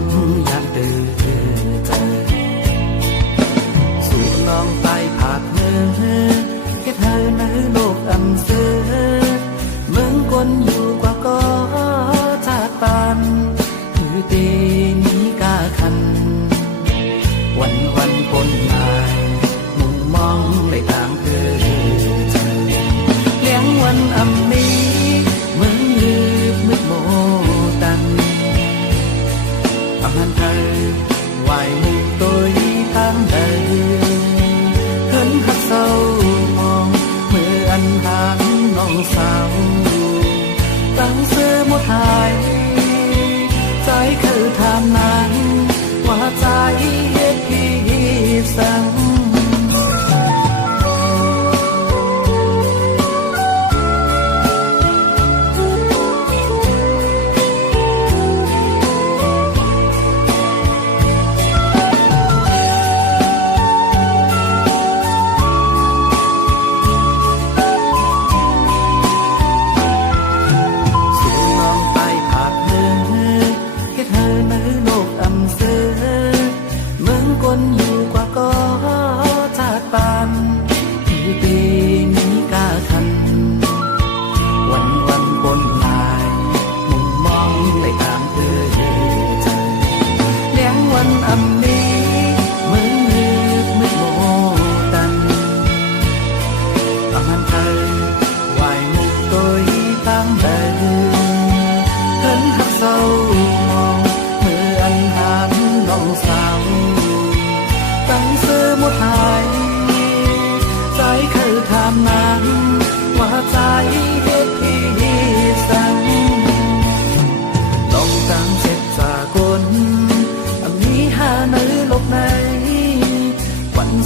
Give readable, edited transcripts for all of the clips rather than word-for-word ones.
mong gian từ trời dù lòng tay phạt nhớ kết hơi nơi lục âm xưa mừng quânอยู่กว่าก็จากปานคือตีนี้กาคันวันปนหายมุ่งมองในทางเธอเลี้ยงวันอำนี้เหมือนลืมมืดโมตันอำหันเธอไหวมุกตัวทางเดินเหินหักเศร้ามองเมื่ออันหานน้องสาวตั้งเสื้อหมดหายใจคือทำนั้นว่าใจเฮ็ดพี่สั่ง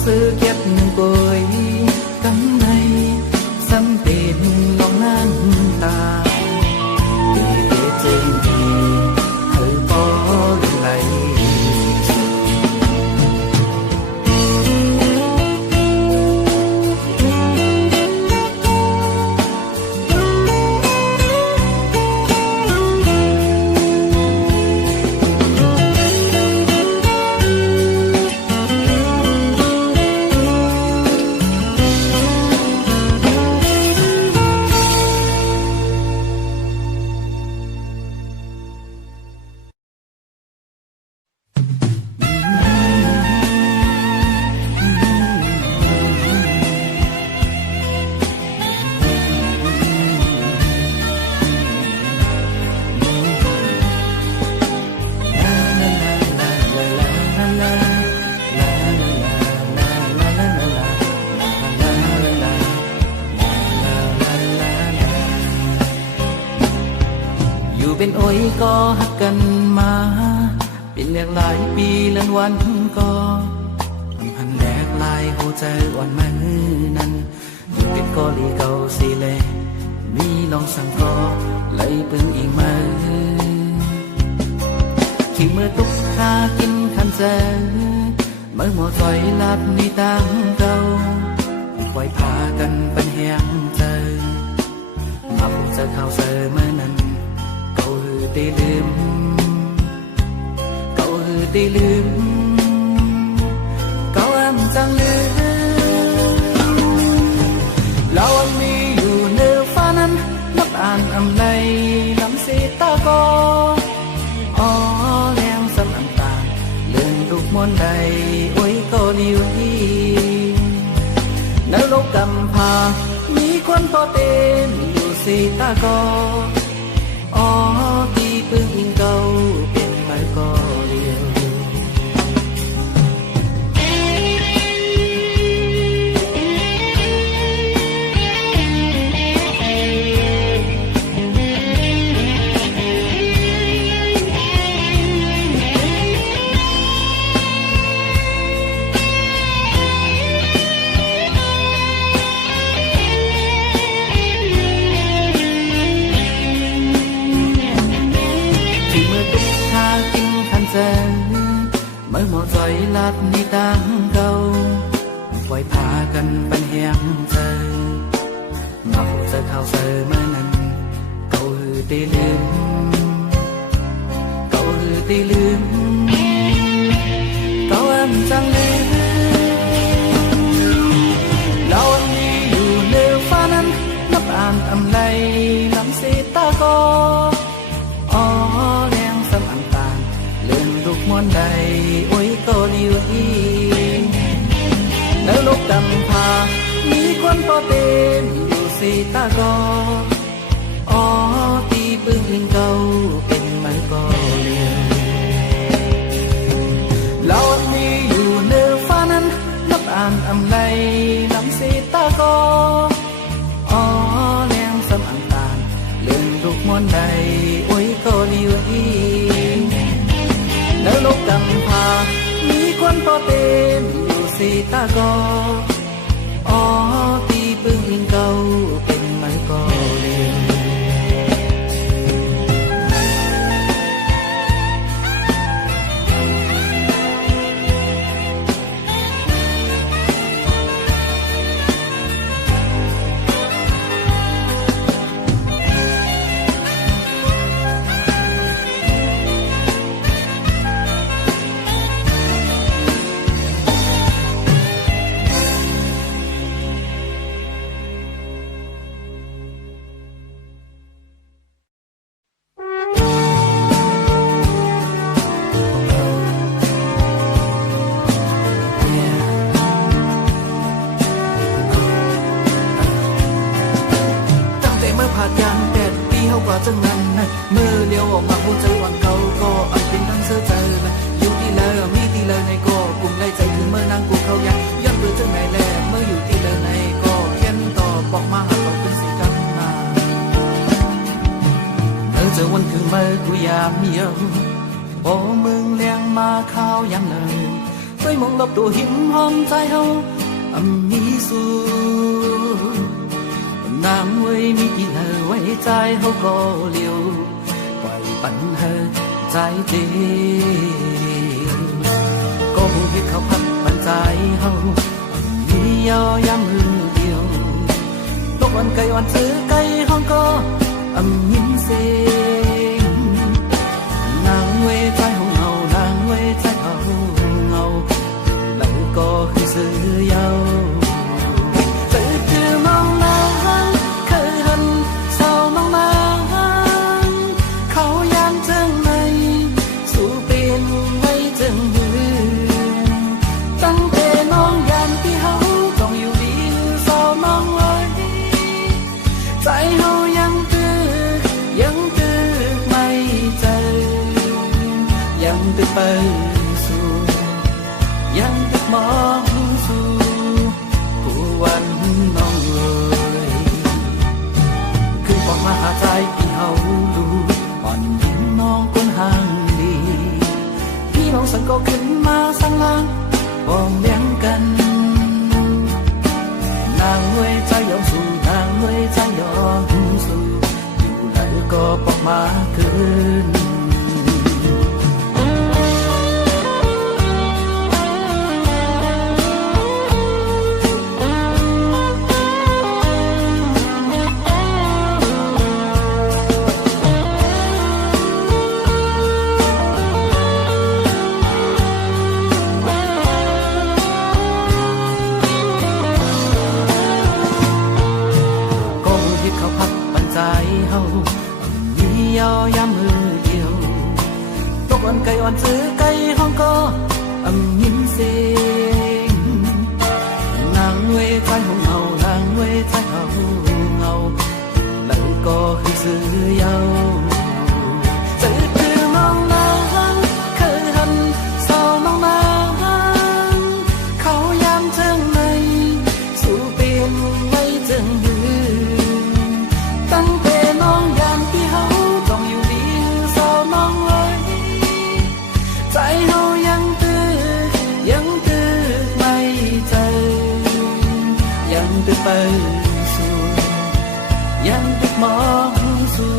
sự kiếp bồi cắm này xăm tên lòng nan ta từ phía trên thì hơi có lạiเป็นโอ้ยก็หักกันมาเป็นเรียกหลายปีเลื่อนวันก็หันแรกลายหัวใจอ่อนมือนั้นอยู่เป็นกอลีเก่าสีเลมีลองสั่งก็เลยปึงอีกมือขี่มือตุกข้ากินขันเจอเมื่อหมดถอยลัดในตังเก่าปล่อยพากันเป็นแหงเจอมาพบเจอข่าวเจอเมื่อนั้นตีลืมcậu hưตีลืมcậu em chẳngลืมเราอันมีอยู่เนื้อฟ้านั้นนับอ่านอำในลำสีตาก็อ๋อแรงสำน้ำตาเลื่อนลูกมนใดโอ้ยก็นิวฮีในโลกกำพามีคนพอเต็มอยู่สีตาก็อ๋อที่เพิ่งอิงเก่าเป็นไปก็เดียวเมื่อหมดใจลัดในตังเก่าปล่อยพากันเป็นแหงเจอมาพบเจอข่าวเจอเมื่อนั้นเก่าหือตีลืม อเต็มอยู่สีตาก็อ๋อตีปึ้งลิงเก่าเป็นมันก็เลียวเรามีอยู่เนื้อฟ้านั้นนับอ่านอำไลนำสีตาก็อ๋อเลี้ยงสำอันตานเลื่อนลูกมอนใดโอ้ยก็เลียวอีแล้วลบกำพามีคนพอเต็มอยู่สีตาก็อ๋อตีปึ้งลิงเก่าเป็นมันก็เลียวจังนั้นนะเมื่อเลี้ยวออกมาหัวใจวันเก่าก็อันเป็นทั้งเสื้อใจนะอยู่ที่เลยมีที่เลยในก็กลุ่มได้ใจถึงเมื่อนางกูเขายังย้อนเบื่อจังไหนแลเมื่ออยู่ที่เลยในก็เขียนต่อบอกมาหาเราเป็นสิ่งกันมาเจอวันคือเมื่อกูยามเมียวโอ้มึงเลี้ยงมาข้าวยังเลยช่วยมองลบตัวหินหอมใจเฮามีสูนางไว้มีที่เธอไว้ใจเขาก็เลี้ยวปล่อยปันเธอใจเดียวก็หูที่เขาพัดปันใจเขามียอยามมือเดียวตกวันไกลวันซื้อไกลห้องก็ยินเสียงนางไว้ใจเขาเงานางไว้ใจเขาเงาแล้วก็คือซื้อยาวไปสู่ยังติดมองสู่ผู้วันน้องเลยคือบอกมาหาใจที่เฮาดูอ่อนยิ้มน้องคนห่างดีพี่น้องสังก็ขึ้นมาสังลางบ่งเลี้ยงกันนางเว้ยใจยอมสู่นางเว้ยใจยอมสู่อยู่แล้วก็บอกมาคืนยามมือเดียวตกวันไกลวันซื้อไกลห้องก็ยินเสียงนางเวใจของเงานางเวใจเขาเงาแล้วก็คือซื้อยาวซื้อคือน้องนางเคยหันสาวน้องนางเขายามเจิงในสู่เป็นไม่เจิงยืนตั้งแต่น้องยามที่เขาใจเฮายังตื้อไม่ใจยังตื้อไปสู่ยังตื้อมองสู่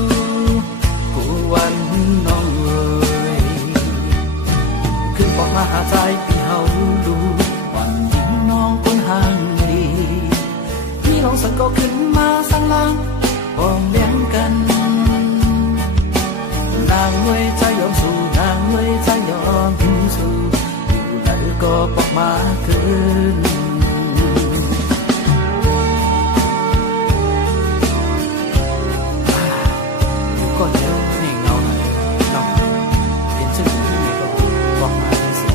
ผู้วันน้องเอ๋ยขึ้นบอกมาหาใจที่เฮาดูวันยิ้มน้องคนห่างดีพี่น้องสังก็ขึ้นมาสังลางบ่งเลี้ยงกันนางเว้ยใจยอมสู่นางเว้ยใจยอมสู่อยู่แล้วก็บอกมาคืนอยู่ก็เดี๋ยวให้เงาหน่อยลองเปลี่ยนชื่อที่ไหนก็บอกมาสิ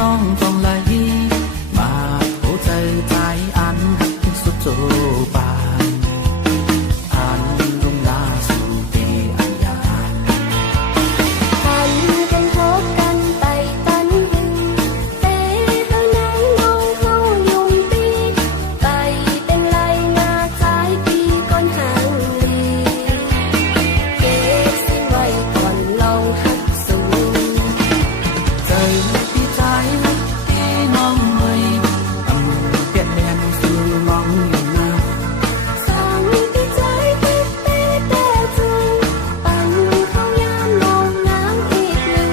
น้องต้องไหลมาโอ้ใจใจอันหักสุดโจบานอันลุงลาสู่ปีอันยาทันกันพบกันไต่ตันหึงเตะเท่านั้นน้องเขายุ่งปีไต่เป็นไรนาใจปีก้นหางลีเก็บสิ้นไว้ก่อนลองหักสูงใจพี่ใจที่น้องไม่เปลี่ยนแดนสู่มองอยู่นะสั่งพี่ใจเก็บเตะแต่จึงปั่นเขายามมองน้ำอีกหนึ่ง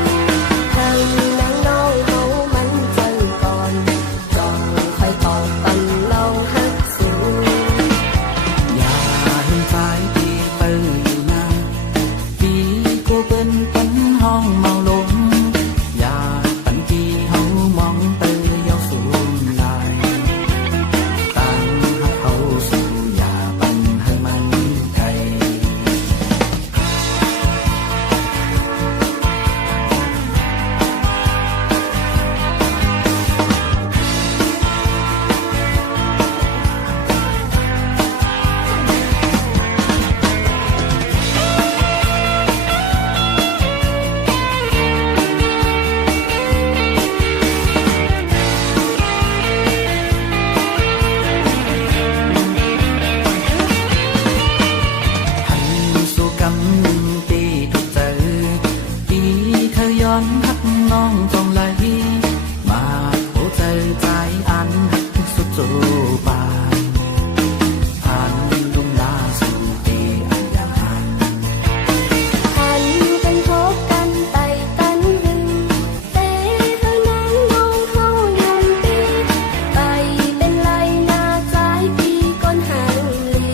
ให้นางน้องเขามันเจอก่อนจองค่อยตอบปั่นลองหักสูงอย่าเห็นใจที่เปิดอยู่นะพี่ก็เป็นปันห้องเมาลงอย่าปันที่เฮามองเตยเยาสูงลายตั้งให้เขาสู่อย่าปันให้มันไกลสู่กำนึงตีทุกเจอปีเธอย้อนหักน้องต้องไหลมาโอ้ใจใจอันหักสุดโจบานอันลุงลาสู่ปีอันยาทันกันพบกันไต่ตันหึงเตะเท่านั้นน้องเขายุ่งปีไต่เป็นไรนาใจปีก้นหางลี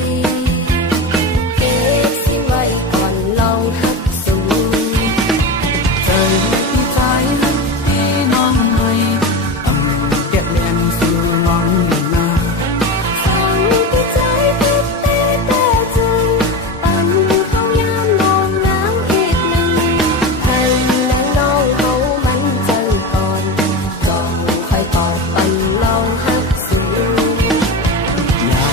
เก็บสิ้นไว้ก่อนลองหักสูงใจพี่ใจที่น้องไม่เก็บเลียนสู่มองอยู่นะสั่งพี่ใจเก็บเตะแต่จึงปั่นเขายามมองน้ำอีกหนึ่งให้นางน้องเขามันเจอก่อนจองค่อยตอบปั่นลองหักสูงอย่า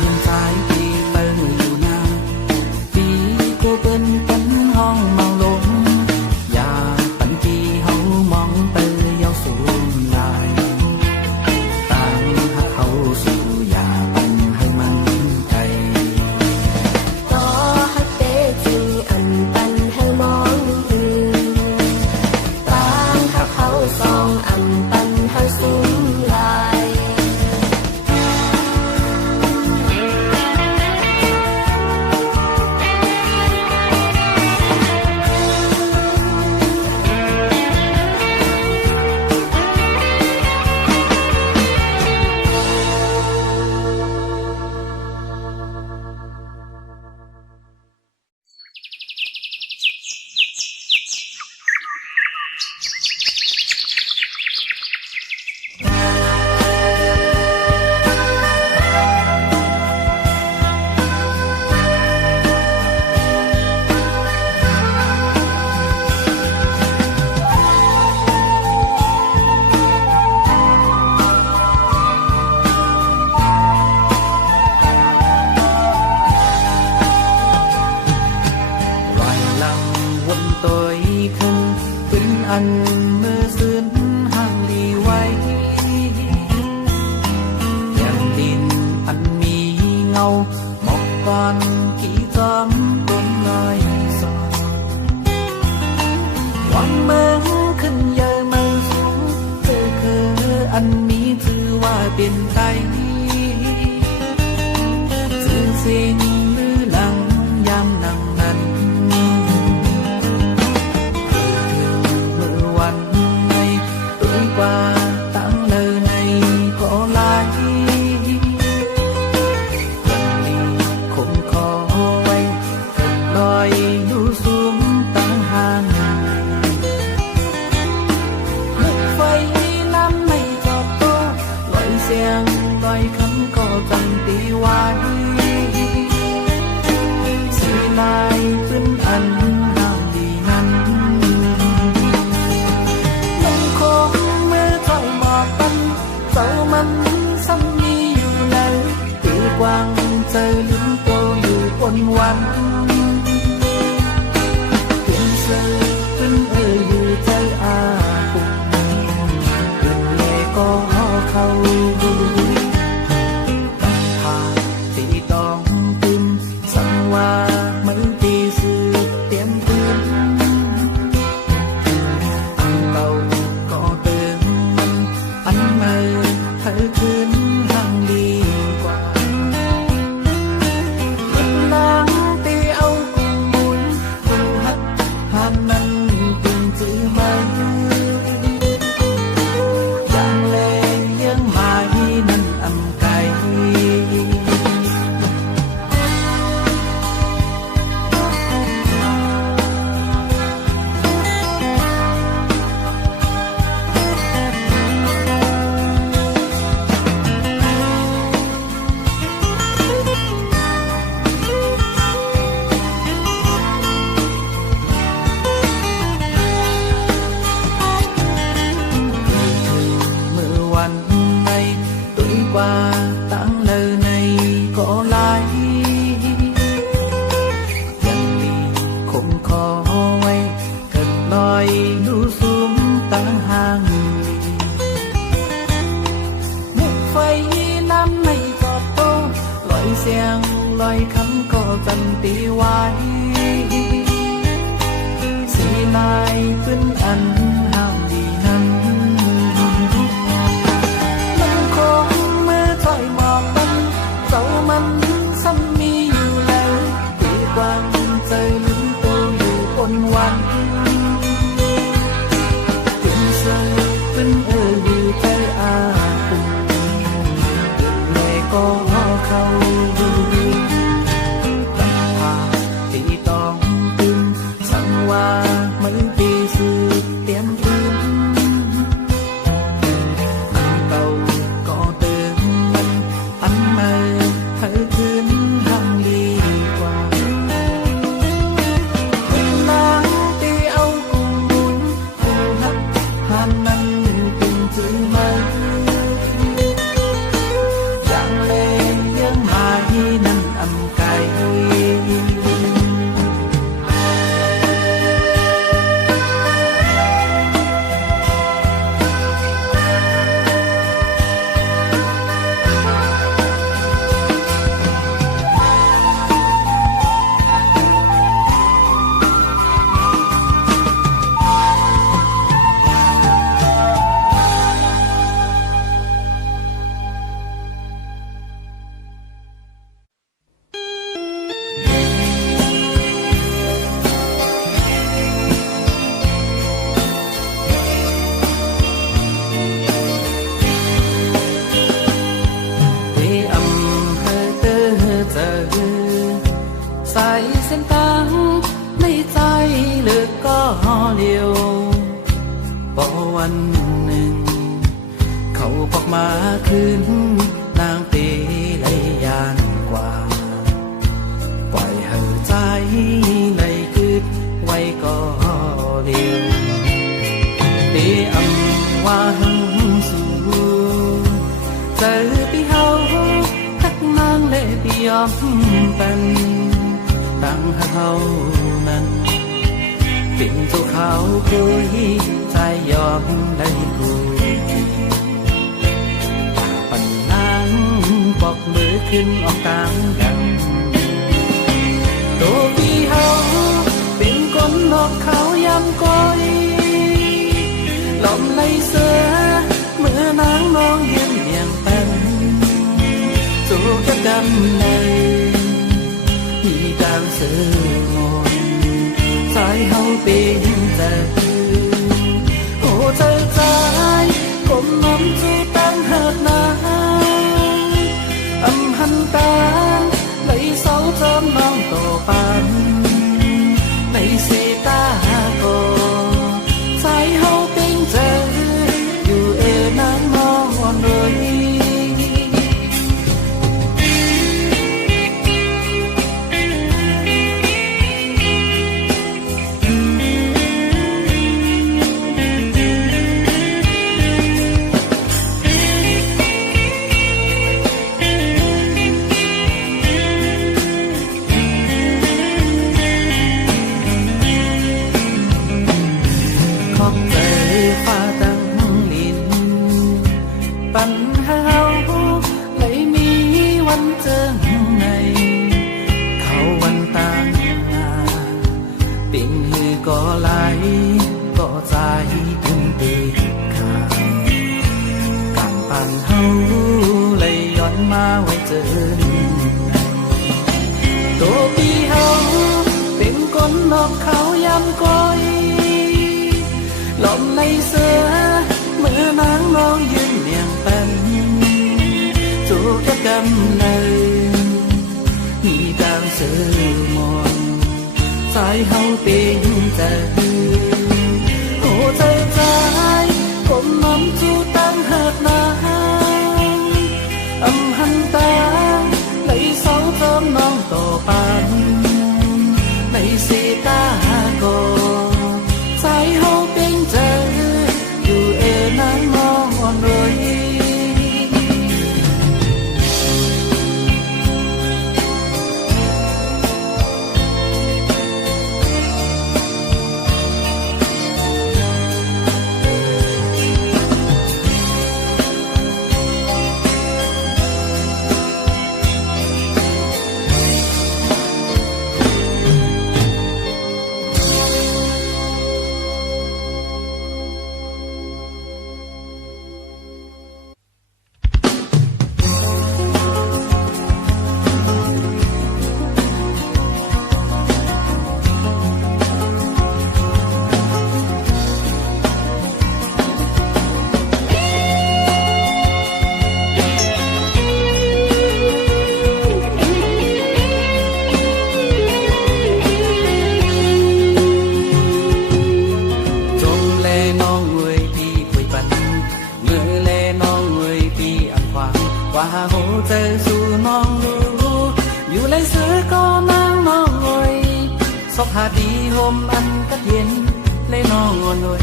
เห็นใจที่เปิดอยู่นะปีก็เป็นปันห้องเมาลงอย่าปันที่เฮามองเตยเยาสูงลายตั้งให้เขาสู่อย่าปันให้มันไกลต่อหักเตะจึงอันปันให้มองอื่นต่างหักเขาสองอันปันให้สูงลายLoài lăng quân tôi không vinh anh mơ duyên hàng đi quay Nhàng tin anh mi ngâu một con kỹ gióm tôn nói giòn Quang mơ khinh giờ mơ xuống Thơ khơ anh mi thư hoa bên tay Thư xin nữ lăng giam nặng nặng qua tặng lời này có lại gần đi không khó quay thật lòi đu xuống tăng hàng nước phây năm mây giọt tô loại giang loài khắm có tầng tí hoài tháng hàng một phẩy năm nay giọt tô loại giang loại khăn có dần tí hoài xì lại tuyên ăn hàng đi nắng nắng không mưa thoại mò tân dấu mắn xăm miอยู่แล้วที่กวางใจลุ้นตัวอยู่บนวันเป็นเสือเป็นอยู่ใจอาปุ่นดึกเลยก็เข้าตั้งพาที่ต้องตื่นสั่งว่ามันตีสื่อเตรียมตื่นอันเก่าก็ตื่นมันอันใหม่เธอคืนทำดีกว่าคุณนางตีเอากุมบุญคุณนักหานนั้นเป็นจื่อไหมอย่างเล่นเรื่องหมายนั้นอำไกลเส้นทางในใจเลือกก็เลี้ยวพอวันหนึ่งเขาบอกมาคืนนางตีเลยยานกว่าปล่อยเห่อใจเลยคืดไว้ก็เลี้ยวตีอำว่าหังสู่เจอพี่เฮาทักนางเลยพี่ยอมเป็นตั้งเฮานั้นเป็นตัวเขาคุยใจยอมได้กูปัญนางบอกมือขึ้นออกกลางดังตัวพี่เฮาเป็นคนนอกเขายำก้อยหล่อมในเสือเมื่อนางมองยืนเบี่ยงเป็นสู่จะดำในที่ดังเสือมนสายเฮาเป็นแต่โอ้ใจใจผมน้ำจูตั้งหักนาอำหันตาlấy sáu chấm non tổ pan lấy xe ta cô trái hậu tinh trời dù e nắng ngon rồiมาไว้เจอตัวพี่เฮาเป็นคนนอกเขายำก้อยหล่อมในเสือเมื่อนางมองยืนเบี่ยงเป็นจูกกำเนิดที่ดังเสือมนสายเฮาเป็นใจโอ้ใจใจผมน้ำจูตั้งหักนาâm hân ta lấy sáu tôm non tổ pan lấy xe ta cô trái hậu bên trời dù e nắng ngon rồi เ hồ trời dù non lũ dù lấy xưa có nắng non ngồi sóc hà đi hôm ăn cắt hiến lấy nó ngon nổi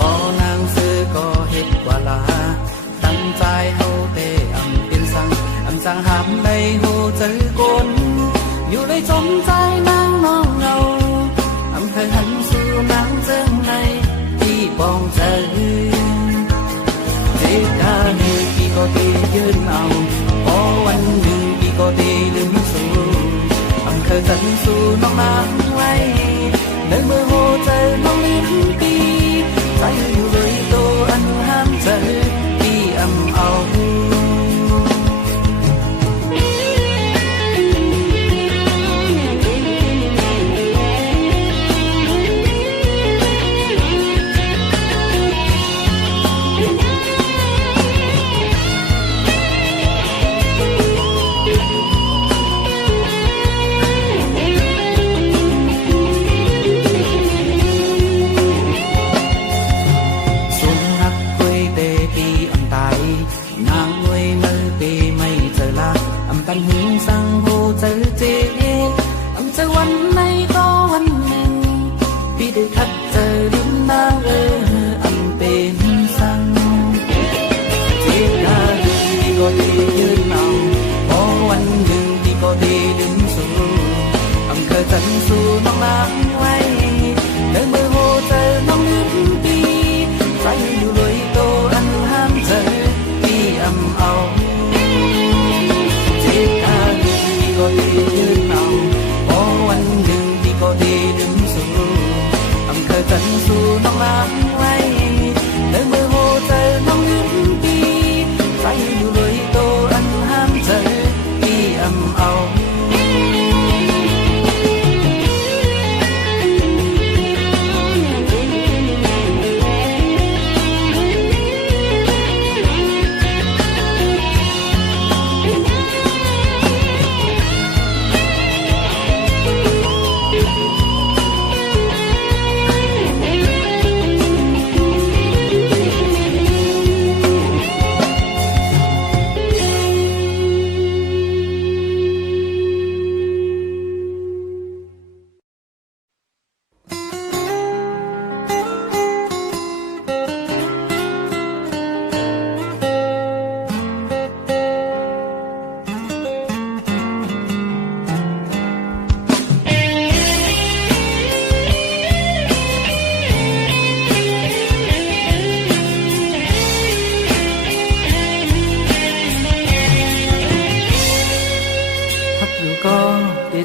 bỏ nàng xưa có hết quả là tăng trai hậu tê tiền sang hàm đầy hồ trời côn dù lấy trong trái nắng non ngầu thời hạnh xưa nắng dâng này đi bóng trời thế ca như khi có thể dơn nào có anh như khi có thể lưng xuống thời hạnh xưa nắng nắng quay nơi mơ hồ trời nắng liên ti trái yêu với tô anh ham trời đi âm áo hướng sang hồ trời chế âm trờiวันnày cóวันหนึ่งพี่ได้ทักเจอดินนางâmเป็นสังเทกาพี่ก็ได้ยืนเอาพอวันหนึ่งพี่ก็ได้ดึงสู่เคยจันสู่น้องนางไว้เดินมือhồ trờiน้องลืมปีใจอยู่เลยโตอันห้ามเจอพี่âmเอาcó thểยืนเอาพอวันหนึ่งที่ก็ได้ดึงสู่เคยจันสู่น้องนางไว้เดินมือhồ trờiน้องลืมปีใจอยู่เลยโตอันห้ามเจอพี่เอา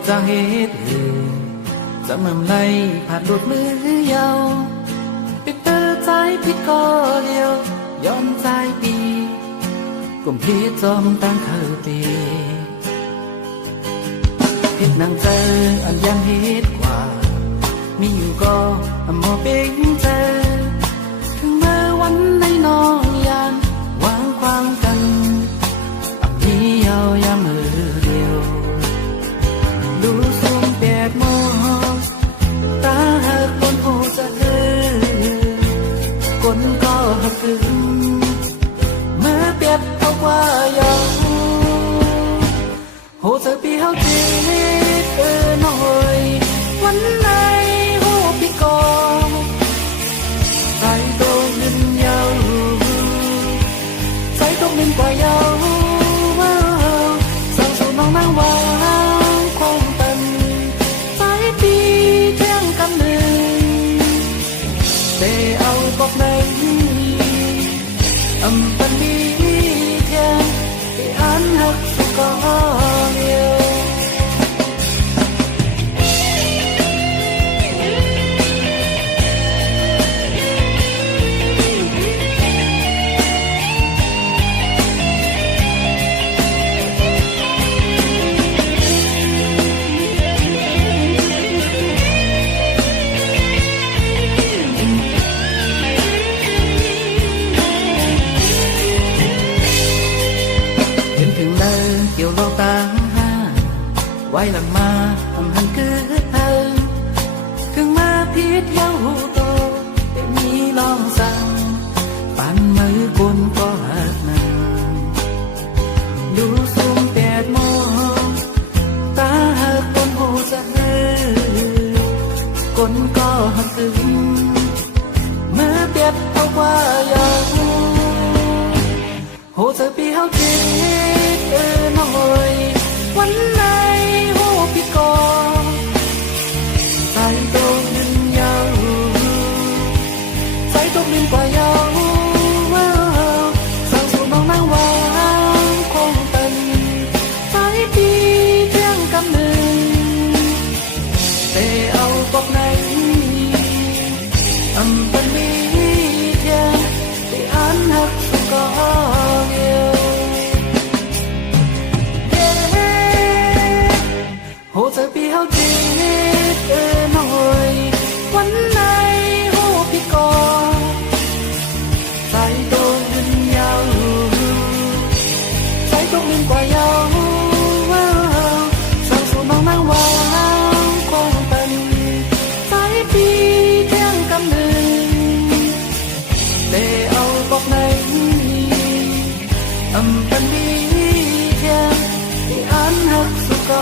จะเหตุจะมั่มไล่ผ่านหลุดมือยาวปิดเตอร์ใจพิดก็เลี้ยวย้อนใจปีกลุ่มพี่จอมตั้งเคยปีพิดนางเจออันยังเหตุกว่ามีอยู่ก็มอเป็นเจอถึงเมื่อวันในน้องยานวางความกันอันนี้ยาวยามมือเดียวดูสูงแปดโมงตาหักบนหูจะเอืคนก็หักถึงเมื่อเปียบเอาว่ายาวโหจะปีเฮาจีน้อยวันไหนหูพี่กองใจโตเงินยาวใจโตเงินกว่ายาวสั่งสู่น้องนางว่าบอกในเป็นมีเทียนที่อันหักสุกเดียวเกี่ยวเราตาไว้หลังมาทำหันคือเธอถึงมาพิษเย้าหูโตแต่มีลองสั่งปั่นมือกุนก็หา คืนมือเปียกเอากว่าอย่างโหเธอปีเฮาจีน้อยวันไหนโหพี่กอใจโดนดินยาวใจตกดินกว่ายาวสาวสูน้องนางวางคงเป็นใจปีเพียงกำหนึ่งแต่เอาบอกไหนอำเป็นมีเทียงที่อันหักก็เดียวโหเธอปีเฮาจีน้อยวันไหนโหพี่กอใจโดนดินยาวใจตกดินกว่ายาวสาวสูน้องนางวางคงเป็นใจปีเที่ยงกำหนึ่งแต่เอาบอกไหนอำเป็นมีเทียงที่อันหักสุกก็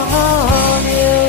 เดียว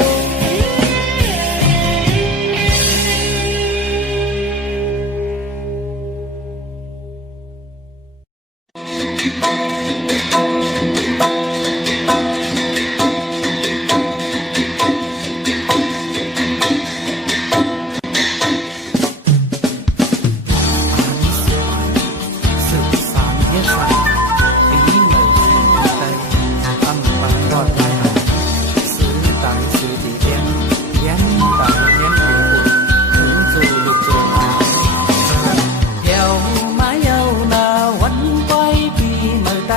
วันไปปีเมื่อใด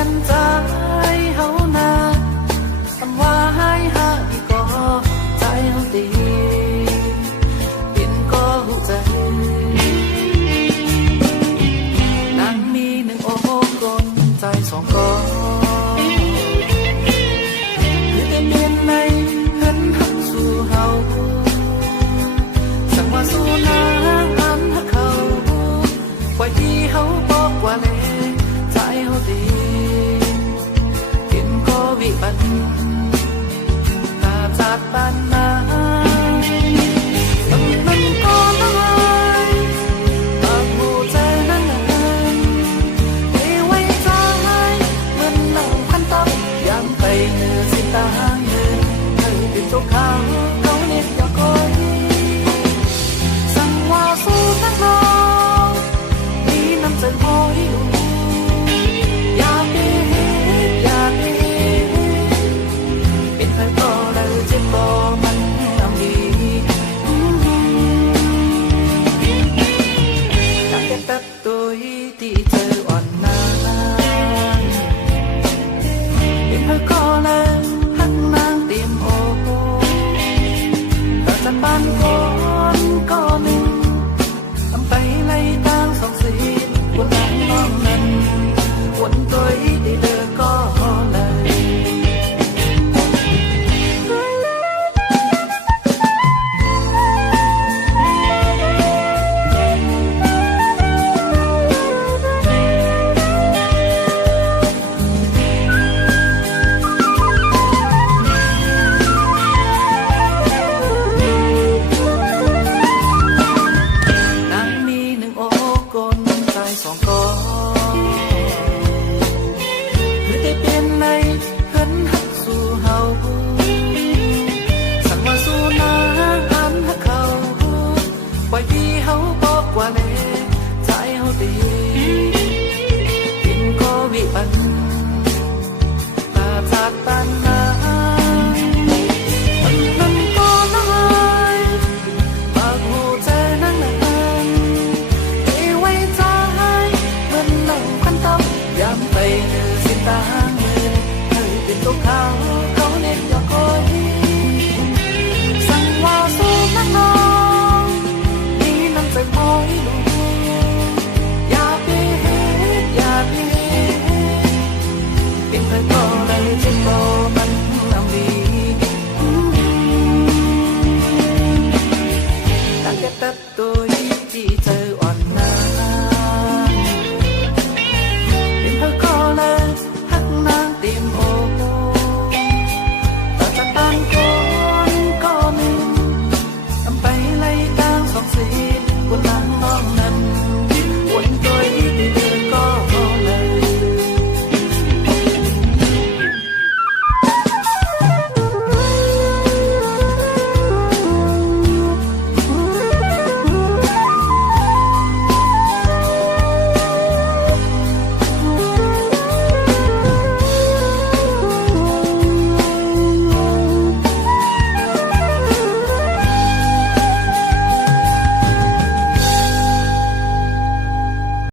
ห็นใจเฮานาคำว่าให้หาอีก็ใจเฮาตีปินก็หูใจนางมีหนึ่งโอ้กลใจสองก็คือได้เมียนในเห็นหักสู่เฮาสั่งว่าสู่นางอันหักเขาไว้ที่เฮาบอกว่าเลยใจเฮาดีกินก็วิบัติตาจัดปันนาตำนั้นก็น้อยปากหูใจนั้นไม่ไว้ใจเหมือนหนังพันตับยามไปเหนือสิตาเงินเธอเป็นเจ้าข้าวเขาเน็ตอยากคอยสั่งว่าสู้นักน้องมีน้ำใจพออยู่อยากดีอยากดีเป็นใครก็ได้เจ็บบ่มันทำดีอยากแค่แป๊บตัวที่เธออ่อนน้าเป็นใครก็เลยหักนางเตรียมโอ้แต่จะปันคนก็หนึ่งทำไปไล่ทางสองสีบนหลังน้องนั้นวนตัวที่เธอก็เลยนางมีหนึ่งโอ้กลใจสองก็คือได้เปลี่ยนในเห็นหักสู่เฮาสั่งว่าสู่นางอันหักเขาไว้ที่เฮาบอกว่าเลยใจเฮาดีกินก็วิบัติตาจากปันนาอันนั้นก็น้อยปากหูใจนั่งไม่ไว้ใจเหมือนหนังพันตับยามไปเหนือสิตา